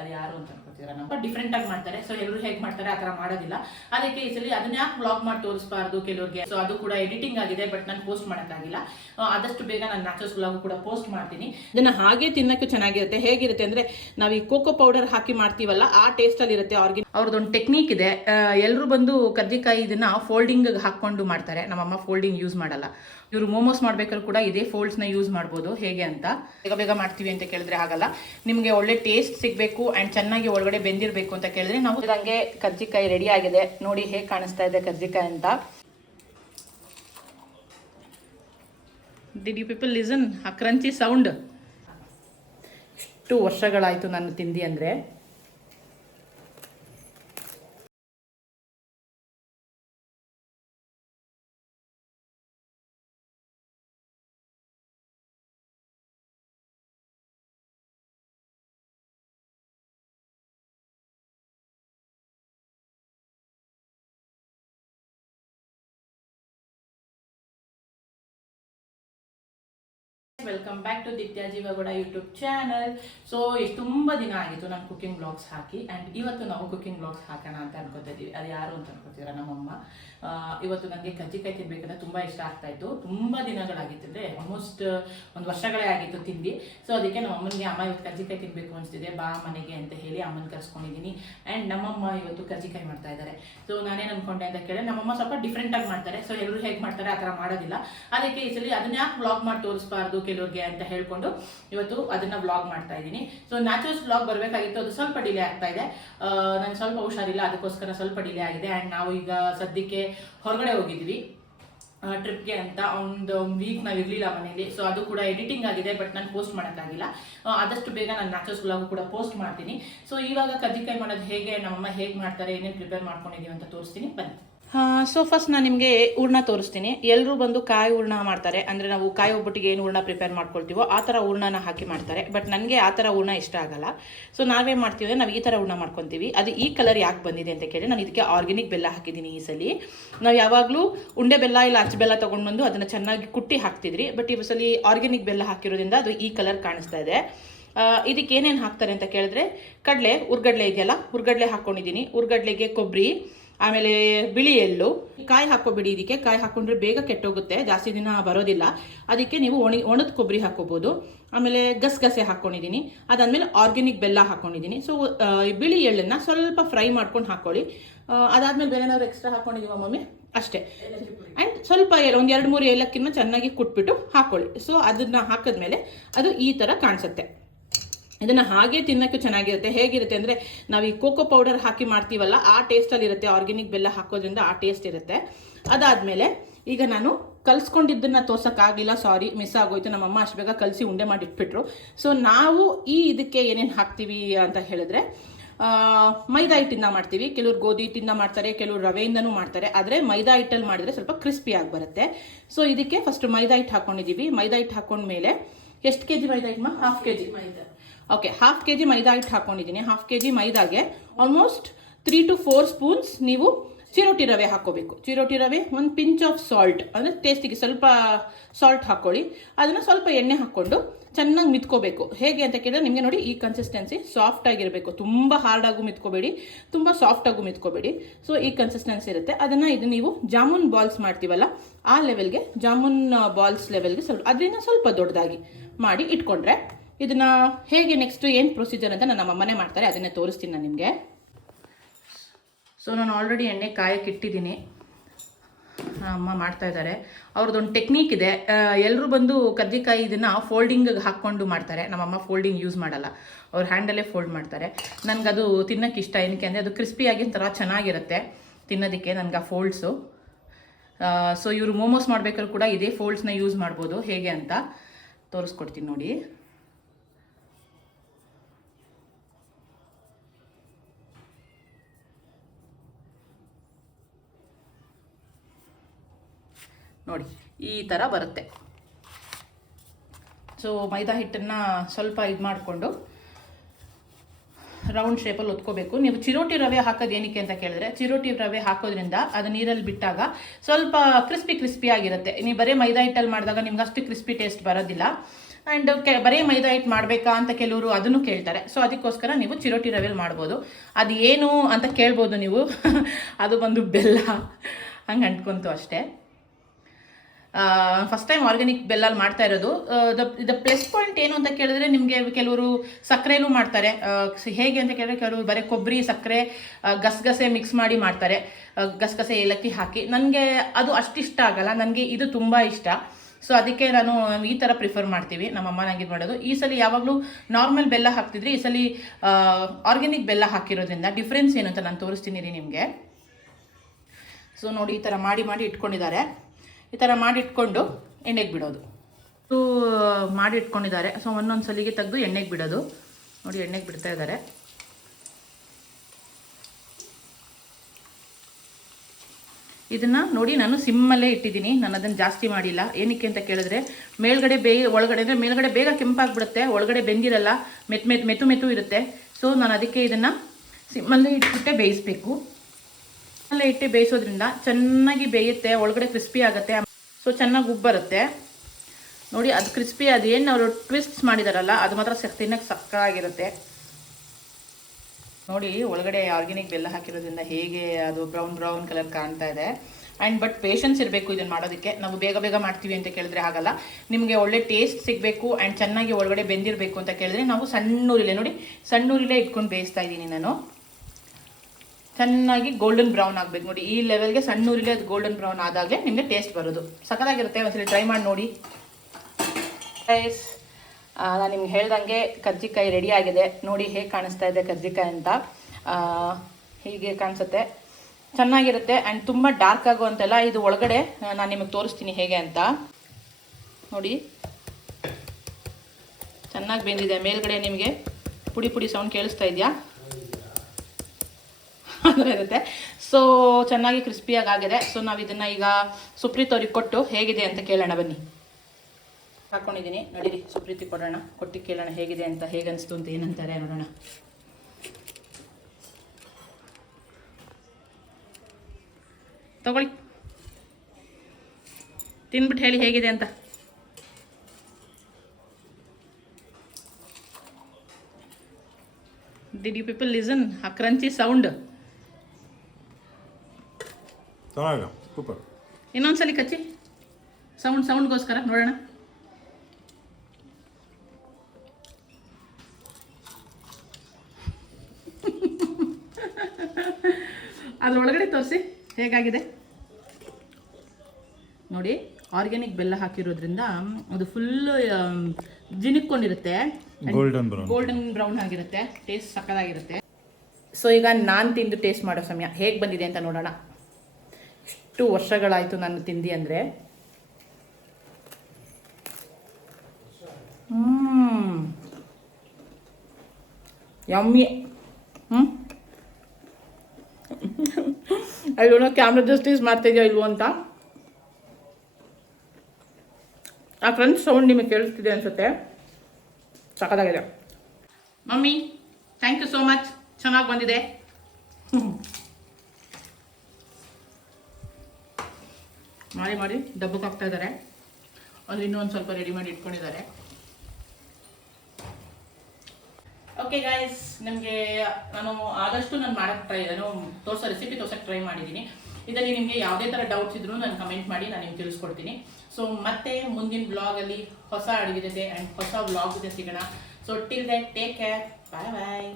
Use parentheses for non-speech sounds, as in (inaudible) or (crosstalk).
ಅದು ಯಾರು ಅಂತ ಅನ್ಕೋತೀರಾ ನಮ್ಮ ಡಿಫ್ರೆಂಟ್ ಆಗಿ ಮಾಡ್ತಾರೆ. ಸೊ ಎಲ್ಲರೂ ಹೇಗೆ ಮಾಡ್ತಾರೆ ಆ ಥರ ಮಾಡೋದಿಲ್ಲ. ಅದಕ್ಕೆ ಈ ಸಲ ಅದನ್ನ ಯಾಕೆ ಬ್ಲಾಗ್ ಮಾಡಿ ತೋರಿಸಬಾರ್ದು ಕೆಲವ್ರಿಗೆ? ಸೊ ಅದು ಕೂಡ ಎಡಿಟಿಂಗ್ ಆಗಿದೆ ಬಟ್ ನಾನು ಪೋಸ್ಟ್ ಮಾಡೋಕ್ಕಾಗಿಲ್ಲ. ಆದಷ್ಟು ಬೇಗ ನಾನು ನ್ಯಾಚುರಲ್ಸ್ ಬ್ಲಾಗ್ ಕೂಡ ಪೋಸ್ಟ್ ಮಾಡ್ತೀನಿ. ಇದನ್ನ ಹಾಗೆ ತಿನ್ನಕ್ಕೆ ಚೆನ್ನಾಗಿರುತ್ತೆ. ಹೇಗಿರುತ್ತೆ ಅಂದ್ರೆ ನಾವು ಈ ಕೋಕೋ ಪೌಡರ್ ಹಾಕಿ ಮಾಡ್ತೀವಲ್ಲ ಆ ಟೇಸ್ಟ್ ಅಲ್ಲಿ ಇರುತ್ತೆ ಅವ್ರಿಗೆ ಅವ್ರದ್ದೊಂದು ಟೆಕ್ನಿಕ್ ಇದೆ. ಎಲ್ಲರೂ ಬಂದು ಕರ್ಜಿಕಾಯಿ ಇದನ್ನ ಫೋಲ್ಡಿಂಗ್ ಹಾಕೊಂಡು ಮಾಡ್ತಾರೆ. ನಮ್ಮಮ್ಮ ಫೋಲ್ಡಿಂಗ್ ಯೂಸ್ ಮಾಡಲ್ಲ. ಇವರು ಮೋಮೋಸ್ ಮಾಡ್ಬೇಕಾದ್ರೆ ಕೂಡ ಇದೇ ಫೋಲ್ಡ್ಸ್ನ ಯೂಸ್ ಮಾಡ್ಬೋದು. ಹೇಗೆ ಅಂತ ಬೇಗ ಬೇಗ ಮಾಡ್ತೀವಿ ಅಂತ ಕೇಳಿದ್ರೆ ಆಗಲ್ಲ. ನಿಮಗೆ ಒಳ್ಳೆ ಟೇಸ್ಟ್ ಸಿಗಬೇಕು ಆ್ಯಂಡ್ ಚೆನ್ನಾಗಿ ಒಳಗಡೆ ಬೆಂದಿರಬೇಕು ಅಂತ ಕೇಳಿದ್ರೆ ನಾವು ಇದಂಗೆ ಕರ್ಜಿಕಾಯಿ ರೆಡಿ ಆಗಿದೆ. ನೋಡಿ ಹೇಗೆ ಕಾಣಿಸ್ತಾ ಇದೆ ಕರ್ಜಿಕಾಯಿ ಅಂತ. ಡಿಡ್ ಯು ಪೀಪಲ್ ಲಿಸನ್ ಆ ಕ್ರಂಚಿ ಸೌಂಡ್ ಇಷ್ಟು ವರ್ಷಗಳಾಯಿತು ನಾನು ತಿಂದಿ ಅಂದರೆ. Welcome back to Dithya Jeevagowda YouTube channel so ಎಷ್ಟು ತುಂಬ ದಿನ ಆಗಿತ್ತು ನಾನು ಕುಕಿಂಗ್ ಬ್ಲಾಗ್ಸ್ ಹಾಕಿ ಆ್ಯಂಡ್ ಇವತ್ತು ನಾವು ಕುಕಿಂಗ್ ಬ್ಲಾಗ್ಸ್ ಹಾಕೋಣ ಅಂತ ಅನ್ಕೋತಾ ಇದ್ದೀವಿ. ಅದು ಯಾರು ಅಂತ ಅನ್ಕೋತೀರ? ನಮ್ಮಮ್ಮ. ಇವತ್ತು ನನಗೆ ಕಜ್ಜಿಕಾಯಿ ತಿನ್ಬೇಕಂದ್ರೆ ತುಂಬ ಇಷ್ಟ ಆಗ್ತಾ ಇತ್ತು. ತುಂಬ ದಿನಗಳಾಗಿತ್ತು ಅಂದರೆ ಆಲ್ಮೋಸ್ಟ್ ಒಂದು ವರ್ಷಗಳೇ ಆಗಿತ್ತು ತಿಂಡಿ. ಸೊ ಅದಕ್ಕೆ ನಮ್ಮ ಅಮ್ಮನಿಗೆ ಅಮ್ಮ, ಇವತ್ತು ಕಜ್ಜಿಕಾಯಿ ತಿನ್ನಬೇಕು ಅನಿಸ್ತಿದೆ, ಬಾ ಮನೆಗೆ ಅಂತ ಹೇಳಿ ಅಮ್ಮನ ಕರ್ಸ್ಕೊಂಡಿದ್ದೀನಿ. ಆ್ಯಂಡ್ ನಮ್ಮಮ್ಮ ಇವತ್ತು ಕಜ್ಜಿಕಾಯಿ ಮಾಡ್ತಾ ಇದ್ದಾರೆ. ಸೊ ನಾನೇನು ಅನ್ಕೊಂಡೆ ಅಂತ ಕೇಳಿ ನಮ್ಮಮ್ಮ ಸ್ವಲ್ಪ ಡಿಫ್ರೆಂಟಾಗಿ ಮಾಡ್ತಾರೆ. ಸೊ ಎಲ್ಲರೂ ಹೇಗೆ ಮಾಡ್ತಾರೆ, ಆ ಥರ ಮಾಡೋದಿಲ್ಲ. ಅದಕ್ಕೆ ಈ ಸಲ ಅದನ್ನ ಯಾಕೆ ಬ್ಲಾಗ್ ಮಾಡಿ ತೋರಿಸಬಾರ್ದು? ಕೆಲವ್ರಿಗೆ ಅಂತ ಹೇಳ್ಕೊಂಡು ಇವತ್ತು ಅದನ್ನ ಬ್ಲಾಗ್ ಮಾಡ್ತಾ ಇದ್ದೀನಿ. ಸೊ ನ್ಯಾಚುರಲ್ಸ್ ಬ್ಲಾಗ್ ಬರಬೇಕಾಗಿತ್ತು, ಅದು ಸ್ವಲ್ಪ ಡಿಲೇ ಆಗ್ತಾ ಇದೆ. ನಾನು ಸ್ವಲ್ಪ ಹುಷಾರಿಲ್ಲ, ಅದಕ್ಕೋಸ್ಕರ ಸ್ವಲ್ಪ ಡಿಲೇ ಆಗಿದೆ. ಆ್ಯಂಡ್ ನಾವು ಈಗ ಸದ್ಯಕ್ಕೆ ಹೊರಗಡೆ ಹೋಗಿದ್ವಿ. ಟ್ರಿಪ್ಗೆ ಅಂತ ಒಂದು ವೀಕ್ ನಾವು ಇರಲಿಲ್ಲ ಮನೇಲಿ ಸೊ ಅದು ಕೂಡ ಎಡಿಟಿಂಗ್ ಆಗಿದೆ ಬಟ್ ನಾನು ಪೋಸ್ಟ್ ಮಾಡೋಕ್ಕಾಗಿಲ್ಲ. ಆದಷ್ಟು ಬೇಗ ನಾನು ನ್ಯಾಚುರಲ್ಸ್ ಬ್ಲಾಗ್ ಕೂಡ ಪೋಸ್ಟ್ ಮಾಡ್ತೀನಿ. ಸೊ ಇವಾಗ ಕಜ್ಜಿಕಾಯಿ ಮಾಡೋದು ಹೇಗೆ, ನಮ್ಮಮ್ಮ ಹೇಗೆ ಮಾಡ್ತಾರೆ, ಏನೇನು ಪ್ರಿಪೇರ್ ಮಾಡ್ಕೊಂಡಿದ್ದೀವಿ ಅಂತ ತೋರಿಸ್ತೀನಿ. ಬನ್ನಿ. ಸೊ ಫಸ್ಟ್ ನಾನು ನಿಮಗೆ ಹೂರ್ಣ ತೋರಿಸ್ತೀನಿ. ಎಲ್ಲರೂ ಬಂದು ಕಾಯಿ ಹೂರ್ಣ ಮಾಡ್ತಾರೆ. ಅಂದರೆ ನಾವು ಕಾಯಿ ಒಬ್ಬಟ್ಟಿಗೆ ಏನು ಹೂರ್ಣ ಪ್ರಿಪೇರ್ ಮಾಡ್ಕೊಳ್ತೀವೋ ಆ ಥರ ಹೂರ್ಣನ ಹಾಕಿ ಮಾಡ್ತಾರೆ. ಬಟ್ ನನಗೆ ಆ ಥರ ಹೂರ್ಣ ಇಷ್ಟ ಆಗಲ್ಲ. ಸೊ ನಾವೇನು ಮಾಡ್ತೀವಿ ಅಂದರೆ ನಾವು ಈ ಥರ ಹೂರ್ಣ ಮಾಡ್ಕೊತೀವಿ. ಅದು ಈ ಕಲರ್ ಯಾಕೆ ಬಂದಿದೆ ಅಂತ ಕೇಳಿ ನಾನು ಇದಕ್ಕೆ ಆರ್ಗ್ಯಾನಿಕ್ ಬೆಲ್ಲ ಹಾಕಿದ್ದೀನಿ ಈ ಸಲ. ನಾವು ಯಾವಾಗಲೂ ಉಂಡೆ ಬೆಲ್ಲ ಇಲ್ಲ ಅಚ್ಚ ಬೆಲ್ಲ ತೊಗೊಂಡು ಬಂದು ಅದನ್ನು ಚೆನ್ನಾಗಿ ಕುಟ್ಟಿ ಹಾಕ್ತಿದ್ರಿ. ಬಟ್ ಈ ಸಲ ಆರ್ಗ್ಯಾನಿಕ್ ಬೆಲ್ಲ ಹಾಕಿರೋದ್ರಿಂದ ಅದು ಈ ಕಲರ್ ಕಾಣಿಸ್ತಾ ಇದೆ. ಇದಕ್ಕೆ ಏನೇನು ಹಾಕ್ತಾರೆ ಅಂತ ಕೇಳಿದ್ರೆ ಕಡಲೆ, ಉರ್ಗಡ್ಲೆ ಇದೆಯಲ್ಲ? ಉರ್ಗಡ್ಲೆ ಹಾಕ್ಕೊಂಡಿದ್ದೀನಿ ಉರ್ಗಡ್ಲೆಗೆ ಕೊಬ್ಬರಿ ಆಮೇಲೆ ಬಿಳಿ ಎಳ್ಳು. ಕಾಯಿ ಹಾಕೋಬಿಡಿ ಇದಕ್ಕೆ. ಕಾಯಿ ಹಾಕೊಂಡ್ರೆ ಬೇಗ ಕೆಟ್ಟೋಗುತ್ತೆ. ಜಾಸ್ತಿ ದಿನ ಬರೋದಿಲ್ಲ. ಅದಕ್ಕೆ ನೀವು ಒಣಿ, ಒಣದ ಕೊಬ್ಬರಿ ಹಾಕೋಬೋದು ಆಮೇಲೆ ಗಸಗಸೆ ಹಾಕ್ಕೊಂಡಿದ್ದೀನಿ ಅದಾದಮೇಲೆ ಆರ್ಗ್ಯಾನಿಕ್ ಬೆಲ್ಲ ಹಾಕ್ಕೊಂಡಿದ್ದೀನಿ ಸೊ ಬಿಳಿ ಎಳ್ಳನ್ನು ಸ್ವಲ್ಪ ಫ್ರೈ ಮಾಡ್ಕೊಂಡು ಹಾಕ್ಕೊಳ್ಳಿ ಅದಾದಮೇಲೆ ಬೇರೆ ಏನಾದ್ರು ಎಕ್ಸ್ಟ್ರಾ ಹಾಕ್ಕೊಂಡಿದ್ದೀವ ಮಮ್ಮಿ? ಅಷ್ಟೇ. ಆ್ಯಂಡ್ ಸ್ವಲ್ಪ ಒಂದು ಎರಡು ಮೂರು ಏಲಕ್ಕಿನ ಚೆನ್ನಾಗಿ ಕುಟ್ಬಿಟ್ಟು ಹಾಕ್ಕೊಳ್ಳಿ ಸೊ ಅದನ್ನು ಹಾಕಿದ್ಮೇಲೆ ಅದು ಈ ಥರ ಕಾಣಿಸುತ್ತೆ. ಇದನ್ನು ಹಾಗೆ ತಿನ್ನೋಕ್ಕೆ ಚೆನ್ನಾಗಿರುತ್ತೆ. ಹೇಗಿರುತ್ತೆ ಅಂದರೆ ನಾವು ಈ ಕೋಕೋ ಪೌಡರ್ ಹಾಕಿ ಮಾಡ್ತೀವಲ್ಲ, ಆ ಟೇಸ್ಟಲ್ಲಿ ಇರುತ್ತೆ. ಆರ್ಗ್ಯಾನಿಕ್ ಬೆಲ್ಲ ಹಾಕೋದ್ರಿಂದ ಆ ಟೇಸ್ಟ್ ಇರುತ್ತೆ. ಅದಾದಮೇಲೆ ಈಗ ನಾನು ಕಲ್ಸ್ಕೊಂಡಿದ್ದನ್ನು ತೋರ್ಸೋಕ್ಕಾಗಲಿಲ್ಲ ಸಾರಿ ಮಿಸ್ ಆಗೋಯ್ತು. ನಮ್ಮಮ್ಮ ಅಷ್ಟು ಬೇಗ ಕಲಸಿ ಉಂಡೆ ಮಾಡಿ ಇಟ್ಬಿಟ್ರು ಸೊ ನಾವು ಈ ಇದಕ್ಕೆ ಏನೇನು ಹಾಕ್ತೀವಿ ಅಂತ ಹೇಳಿದ್ರೆ ಮೈದಾ ಹಿಟ್ಟಿಂದ ಮಾಡ್ತೀವಿ. ಕೆಲವರು ಗೋಧಿ ಹಿಟ್ಟಿಂದ ಮಾಡ್ತಾರೆ, ಕೆಲವರು ರವೆಯಿಂದನೂ ಮಾಡ್ತಾರೆ. ಆದರೆ ಮೈದಾ ಹಿಟ್ಟಲ್ಲಿ ಮಾಡಿದ್ರೆ ಸ್ವಲ್ಪ ಕ್ರಿಸ್ಪಿಯಾಗಿ ಬರುತ್ತೆ. ಸೊ ಇದಕ್ಕೆ ಫಸ್ಟ್ ಮೈದಾ ಹಿಟ್ಟು ಹಾಕ್ಕೊಂಡಿದ್ದೀವಿ ಮೈದಾ ಹಿಟ್ಟು ಹಾಕೊಂಡ್ಮೇಲೆ ಎಷ್ಟು ಕೆ ಜಿ ಮೈದಾ ಹಿಟ್ಟು half K G okay half K G maida ಹಿಟ್ಟು ಹಾಕ್ಕೊಂಡಿದ್ದೀನಿ half K G ಮೈದಾಗೆ almost three to four spoons ನೀವು ಚಿರೋಟಿ ರವೆ ಹಾಕೋಬೇಕು ಚಿರೋಟಿ ರವೆ ಒಂದು ಪಿಂಚ್ ಆಫ್ ಸಾಲ್ಟ್ ಅಂದರೆ ಟೇಸ್ಟಿಗೆ ಸ್ವಲ್ಪ ಸಾಲ್ಟ್ ಹಾಕ್ಕೊಳ್ಳಿ. ಅದನ್ನು ಸ್ವಲ್ಪ ಎಣ್ಣೆ ಹಾಕ್ಕೊಂಡು ಚೆನ್ನಾಗಿ ಮಿತ್ಕೋಬೇಕು. ಹೇಗೆ ಅಂತ ಕೇಳಿದ್ರೆ ನಿಮಗೆ ನೋಡಿ ಈ ಕನ್ಸಿಸ್ಟೆನ್ಸಿ ಸಾಫ್ಟ್ ಆಗಿರಬೇಕು. ತುಂಬ ಹಾರ್ಡಾಗೂ ಮಿತ್ಕೋಬೇಡಿ. ತುಂಬ ಸಾಫ್ಟಾಗೂ ಮಿತ್ಕೋಬೇಡಿ. ಸೊ ಈ ಕನ್ಸಿಸ್ಟೆನ್ಸಿ ಇರುತ್ತೆ. ಅದನ್ನು ಇದು ನೀವು ಜಾಮೂನ್ ಬಾಲ್ಸ್ ಮಾಡ್ತೀವಲ್ಲ, ಆ ಲೆವೆಲ್ಗೆ ಜಾಮೂನ್ ಬಾಲ್ಸ್ ಲೆವೆಲ್ಗೆ ಸ್ವಲ್ಪ ಅದರಿಂದ ಸ್ವಲ್ಪ ದೊಡ್ಡದಾಗಿ ಮಾಡಿ ಇಟ್ಕೊಂಡ್ರೆ ಇದನ್ನ ಹೇಗೆ ನೆಕ್ಸ್ಟ್ ಏನು ಪ್ರೊಸೀಜರ್ ಅಂತ ನನ್ನ ಅಮ್ಮನೇ ಮಾಡ್ತಾರೆ, ಅದನ್ನೇ ತೋರಿಸ್ತೀನಿ ನಾನು ನಿಮಗೆ. ಸೊ ನಾನು ಆಲ್ರೆಡಿ ಎಣ್ಣೆ ಕಾಯಕ್ಕೆ ಇಟ್ಟಿದ್ದೀನಿ. ಅಮ್ಮ ಮಾಡ್ತಾ ಇದ್ದಾರೆ. ಅವ್ರದ್ದೊಂದು ಟೆಕ್ನಿಕ್ ಇದೆ. ಎಲ್ಲರೂ ಬಂದು ಕದ್ದಿಕಾಯಿ ಇದನ್ನು ಫೋಲ್ಡಿಂಗ್ ಹಾಕ್ಕೊಂಡು ಮಾಡ್ತಾರೆ. ನಮ್ಮಮ್ಮ ಫೋಲ್ಡಿಂಗ್ ಯೂಸ್ ಮಾಡಲ್ಲ. ಅವ್ರ ಹ್ಯಾಂಡಲ್ಲೇ ಫೋಲ್ಡ್ ಮಾಡ್ತಾರೆ. ನನಗೆ ಅದು ತಿನ್ನಕ್ಕೆ ಇಷ್ಟ. ಏನಕ್ಕೆ ಅಂದರೆ ಅದು ಕ್ರಿಸ್ಪಿಯಾಗಿ ಒಂಥರ ಚೆನ್ನಾಗಿರುತ್ತೆ ತಿನ್ನೋದಕ್ಕೆ, ನನಗೆ ಆ ಫೋಲ್ಡ್ಸು ಸೊ ಇವರು ಮೋಮೋಸ್ ಮಾಡಬೇಕಲ್ಲೂ ಕೂಡ ಇದೇ ಫೋಲ್ಡ್ಸ್ನ ಯೂಸ್ ಮಾಡ್ಬೋದು. ಹೇಗೆ ಅಂತ ತೋರಿಸ್ಕೊಡ್ತೀನಿ ನೋಡಿ. ನೋಡಿ, ಈ ಥರ ಬರುತ್ತೆ. ಸೊ ಮೈದಾ ಹಿಟ್ಟನ್ನು ಸ್ವಲ್ಪ ಇದು ಮಾಡಿಕೊಂಡು ರೌಂಡ್ ಶೇಪಲ್ಲಿ ಒತ್ಕೋಬೇಕು. ನೀವು ಚಿರೋಟಿ ರವೆ ಹಾಕೋದು ಏನಕ್ಕೆ ಅಂತ ಕೇಳಿದ್ರೆ, ಚಿರೋಟಿ ರವೆ ಹಾಕೋದ್ರಿಂದ ಅದು ನೀರಲ್ಲಿ ಬಿಟ್ಟಾಗ ಸ್ವಲ್ಪ ಕ್ರಿಸ್ಪಿ ಕ್ರಿಸ್ಪಿ ಆಗಿರುತ್ತೆ. ನೀವು ಬರೀ ಮೈದಾ ಹಿಟ್ಟಲ್ಲಿ ಮಾಡಿದಾಗ ನಿಮ್ಗೆ ಅಷ್ಟು ಕ್ರಿಸ್ಪಿ ಟೇಸ್ಟ್ ಬರೋದಿಲ್ಲ. ಆ್ಯಂಡ್ ಕೆ, ಬರೀ ಮೈದಾ ಹಿಟ್ಟು ಮಾಡಬೇಕಾ ಅಂತ ಕೆಲವರು ಅದನ್ನು ಕೇಳ್ತಾರೆ. ಸೊ ಅದಕ್ಕೋಸ್ಕರ ನೀವು ಚಿರೋಟಿ ರವೆಯಲ್ಲಿ ಮಾಡ್ಬೋದು. ಅದು ಏನು ಅಂತ ಕೇಳ್ಬೋದು ನೀವು. (laughs) ಅದು ಬಂದು ಬೆಲ್ಲ. ಹಂಗೆ ಅಂಟ್ಕೊಂತು ಅಷ್ಟೇ. ಫಸ್ಟ್ ಟೈಮ್ ಆರ್ಗ್ಯಾನಿಕ್ ಬೆಲ್ಲಲ್ಲಿ ಮಾಡ್ತಾ ಇರೋದು. ದ ಪ್ಲಸ್ ಪಾಯಿಂಟ್ ಏನು ಅಂತ ಕೇಳಿದ್ರೆ ನಿಮಗೆ ಕೆಲವರು ಸಕ್ಕರೆನೂ ಮಾಡ್ತಾರೆ. ಹೇಗೆ ಅಂತ ಕೇಳಿದ್ರೆ ಕೆಲವರು ಬರೀ ಕೊಬ್ಬರಿ, ಸಕ್ಕರೆ ಗಸಗಸೆ ಮಿಕ್ಸ್ ಮಾಡಿ ಮಾಡ್ತಾರೆ. ಗಸಗಸೆ, ಏಲಕ್ಕಿ ಹಾಕಿ. ನನಗೆ ಅದು ಅಷ್ಟಿಷ್ಟ ಆಗಲ್ಲ. ನನಗೆ ಇದು ತುಂಬ ಇಷ್ಟ. ಸೊ ಅದಕ್ಕೆ ನಾನು ಈ ಥರ ಪ್ರಿಫರ್ ಮಾಡ್ತೀವಿ. ನಮ್ಮ ನನಗೆ ನಂಗೆ ಇದು ಮಾಡೋದು. ಈ ಸಲ ಯಾವಾಗಲೂ ನಾರ್ಮಲ್ ಬೆಲ್ಲ ಹಾಕ್ತಿದ್ರಿ ಈ ಸಲ ಆರ್ಗ್ಯಾನಿಕ್ ಬೆಲ್ಲ ಹಾಕಿರೋದ್ರಿಂದ ಡಿಫ್ರೆನ್ಸ್ ಏನು ಅಂತ ನಾನು ತೋರಿಸ್ತೀನಿ ರೀ ನಿಮಗೆ. ಸೊ ನೋಡಿ ಈ ಥರ ಮಾಡಿ ಮಾಡಿ ಇಟ್ಕೊಂಡಿದ್ದಾರೆ. ಈ ಥರ ಮಾಡಿಟ್ಕೊಂಡು ಎಣ್ಣೆಗೆ ಬಿಡೋದು. ಇದು ಮಾಡಿಟ್ಕೊಂಡಿದ್ದಾರೆ. ಸೊ ಒಂದೊಂದು ಸಲಿಗೆ ತೆಗೆದು ಎಣ್ಣೆಗೆ ಬಿಡೋದು. ನೋಡಿ, ಎಣ್ಣೆಗೆ ಬಿಡ್ತಾ ಇದ್ದಾರೆ. ಇದನ್ನ ನೋಡಿ, ನಾನು ಸಿಮ್ಮಲ್ಲೇ ಇಟ್ಟಿದ್ದೀನಿ. ನಾನು ಅದನ್ನು ಜಾಸ್ತಿ ಮಾಡಿಲ್ಲ. ಏನಕ್ಕೆ ಅಂತ ಕೇಳಿದ್ರೆ, ಮೇಲ್ಗಡೆ ಬೇಗ ಒಳಗಡೆ, ಅಂದರೆ ಮೇಲ್ಗಡೆ ಬೇಗ ಕೆಂಪಾಗ್ಬಿಡುತ್ತೆ. ಒಳಗಡೆ ಬೆಂದಿರಲ್ಲ. ಮೆತ್ ಮೆತ್ ಮೆತು ಮೆತು ಇರುತ್ತೆ. ಸೊ, ನಾನು ಅದಕ್ಕೆ ಇದನ್ನು ಸಿಮ್ಮಲ್ಲೇ ಇಟ್ಬಿಟ್ಟೆ ಬೇಯಿಸ್ಬೇಕು. ಅಲ್ಲೇ ಇಟ್ಟು ಬೇಯಿಸೋದ್ರಿಂದ ಚೆನ್ನಾಗಿ ಬೇಯುತ್ತೆ, ಒಳಗಡೆ ಕ್ರಿಸ್ಪಿ ಆಗುತ್ತೆ. ಸೊ ಚೆನ್ನಾಗಿ ಬರುತ್ತೆ. ನೋಡಿ, ಅದು ಕ್ರಿಸ್ಪಿ ಅದೇನು ಅವರು ಟ್ವಿಸ್ಟ್ಸ್ ಮಾಡಿದಾರಲ್ಲ, ಅದು ಮಾತ್ರ ಸಕ್ ತಿನ್ನಕ್ಕೆ ಸಕ್ಕಾಗಿರುತ್ತೆ ನೋಡಿ, ಒಳಗಡೆ ಆರ್ಗ್ಯಾನಿಕ್ ಬೆಲ್ಲ ಹಾಕಿರೋದ್ರಿಂದ ಹೇಗೆ ಅದು ಬ್ರೌನ್ ಬ್ರೌನ್ ಕಲರ್ ಕಾಣ್ತಾ ಇದೆ. ಆ್ಯಂಡ್ ಬಟ್ ಪೇಷನ್ಸ್ ಇರಬೇಕು ಇದನ್ನು ಮಾಡೋದಕ್ಕೆ. ನಾವು ಬೇಗ ಬೇಗ ಮಾಡ್ತೀವಿ ಅಂತ ಕೇಳಿದ್ರೆ ಆಗಲ್ಲ. ನಿಮಗೆ ಒಳ್ಳೆ ಟೇಸ್ಟ್ ಸಿಗಬೇಕು ಆ್ಯಂಡ್ ಚೆನ್ನಾಗಿ ಒಳಗಡೆ ಬೆಂದಿರಬೇಕು ಅಂತ ಕೇಳಿದ್ರೆ ನಾವು ಸಣ್ಣೂರಿಲೆ, ನೋಡಿ, ಸಣ್ಣೂರಿಲೆ ಇಟ್ಕೊಂಡು ಬೇಯಿಸ್ತಾ ಇದ್ದೀನಿ ನಾನು. ಚೆನ್ನಾಗಿ ಗೋಲ್ಡನ್ ಬ್ರೌನ್ ಆಗಬೇಕು ನೋಡಿ. ಈ ಲೆವೆಲ್ಗೆ ಸಣ್ಣ ಊರಿಗೆ ಅದು ಗೋಲ್ಡನ್ ಬ್ರೌನ್ ಆದಾಗಲೇ ನಿಮಗೆ ಟೇಸ್ಟ್ ಬರೋದು. ಸಖತ್ತಾಗಿರುತ್ತೆ, ಒಂದ್ಸಲಿ ಟ್ರೈ ಮಾಡಿ ನೋಡಿ. ನಾನು ನಿಮ್ಗೆ ಹೇಳ್ದಂಗೆ ಕರ್ಜಿಕಾಯಿ ರೆಡಿ ಆಗಿದೆ. ನೋಡಿ ಹೇಗೆ ಕಾಣಿಸ್ತಾ ಇದೆ ಕರ್ಜಿಕಾಯಿ ಅಂತ. ಹೀಗೆ ಕಾಣಿಸುತ್ತೆ. ಚೆನ್ನಾಗಿರುತ್ತೆ ಆ್ಯಂಡ್ ತುಂಬ ಡಾರ್ಕ್ ಆಗುವಂತೆಲ್ಲ ಇದು ಒಳಗಡೆ ನಾನು ನಿಮಗೆ ತೋರಿಸ್ತೀನಿ ಹೇಗೆ ಅಂತ. ನೋಡಿ. ಚೆನ್ನಾಗಿ ಬೆಂದಿದೆ. ಮೇಲ್ಗಡೆ ನಿಮಗೆ ಪುಡಿ ಪುಡಿ ಸೌಂಡ್ ಕೇಳಿಸ್ತಾ ಇದೆಯಾ? ಇರುತ್ತೆ ಸೊ ಚೆನ್ನಾಗಿ ಕ್ರಿಸ್ಪಿಯಾಗಿ ಆಗಿದೆ. ಸೊ ನಾವು ಇದನ್ನು ಈಗ ಸುಪ್ರೀತ್ ಅವ್ರಿಗೆ ಕೊಟ್ಟು ಹೇಗಿದೆ ಅಂತ ಕೇಳೋಣ ಬನ್ನಿ. ಹಾಕ್ಕೊಂಡಿದ್ದೀನಿ ನಡೀರಿ ಸುಪ್ರೀತಿ ಕೊಡೋಣ. ಕೊಟ್ಟು ಕೇಳೋಣ ಹೇಗಿದೆ ಅಂತ, ಹೇಗೆ ಅನಿಸ್ತು ಅಂತ ಏನಂತಾರೆ ನೋಡೋಣ ತಗೊಳ್ಳಿ. ತಿನ್ಬಿಟ್ಟು ಹೇಳಿ ಹೇಗಿದೆ ಅಂತ. ಡಿಡ್ ಯು ಪೀಪಲ್ ಲಿಸನ್ ಆ ಕ್ರಂಚಿ ಸೌಂಡ್ ಚೆನ್ನಾಗಿದೆ. ಸೂಪರ್ ಇನ್ನೊಂದ್ಸಲಿ ಕಚ್ಚಿ. ಸೌಂಡ್ ಸೌಂಡ್ಗೋಸ್ಕರ ನೋಡೋಣ. ಅದ್ರೊಳಗಡೆ ತೋರಿಸಿ ಹೇಗಾಗಿದೆ? ನೋಡಿ ಆರ್ಗ್ಯಾನಿಕ್ ಬೆಲ್ಲ ಹಾಕಿರೋದ್ರಿಂದ ಅದು ಫುಲ್ ಜಿನಿಕ್ಕೊಂಡಿರುತ್ತೆ. ಗೋಲ್ಡನ್ ಬ್ರೌನ್ ಗೋಲ್ಡನ್ ಬ್ರೌನ್ ಆಗಿರುತ್ತೆ. ಟೇಸ್ಟ್ ಸಕ್ಕದಾಗಿರುತ್ತೆ. ಸೊ ಈಗ ನಾನು ತಿಂದು ಟೇಸ್ಟ್ ಮಾಡೋ ಸಮಯ. ಹೇಗೆ ಬಂದಿದೆ ಅಂತ ನೋಡೋಣ. ಎಷ್ಟು ವರ್ಷಗಳಾಯಿತು ನಾನು ತಿಂದು ಅಂದರೆ. ಯಮ್ಮಿ. ಹ್ಞೂ ಅಯ್ಯೋ ಕ್ಯಾಮ್ರಾ ಜಸ್ಟಿಸ್ ಮಾಡ್ತಿದ್ಯೋ ಇಲ್ವೋ ಅಂತ. ಆ ಕ್ರಂಚ್ ಸೌಂಡ್ ನಿಮಗೆ ಕೇಳಿಸ್ತಿದೆ ಅನ್ಸುತ್ತೆ. ಸಖತ್ತಾಗಿದೆ. Mummy thank you so much ಚೆನ್ನಾಗಿ ಬಂದಿದೆ. ಮಾಡಿ ಮಾಡಿ ಡಬ್ಬಕ್ಕೆ ಹಾಕ್ತಾ ಇದ್ದಾರೆ. ಅಲ್ಲಿ ಇನ್ನೊಂದು ಸ್ವಲ್ಪ ರೆಡಿ ಮಾಡಿ ಇಟ್ಕೊಂಡಿದ್ದಾರೆ. ಓಕೆ ಗಾಯ್ಸ್ ನಮಗೆ, ನಾನು ಆದಷ್ಟು ನಾನು ಮಾಡಕ್ಕೆ ಟ್ರೈ ನಾನು ತೋರಿಸೋ ರೆಸಿಪಿ ತೋರ್ಸಕ್ಕೆ ಟ್ರೈ ಮಾಡಿದ್ದೀನಿ ಇದರಲ್ಲಿ ನಿಮಗೆ ಯಾವುದೇ ಥರ ಡೌಟ್ಸ್ ಇದ್ರೂ ನಾನು ಕಮೆಂಟ್ ಮಾಡಿ, ನಾನು ನಿಮ್ಗೆ ತಿಳಿಸ್ಕೊಡ್ತೀನಿ. ಸೊ ಮತ್ತೆ ಮುಂದಿನ ಬ್ಲಾಗಲ್ಲಿ ಹೊಸ ಅಡುಗೆ ಜೊತೆ ಆ್ಯಂಡ್ ಹೊಸ ಬ್ಲಾಗ್ ಜೊತೆ ಸಿಗೋಣ. So till that take care bye bye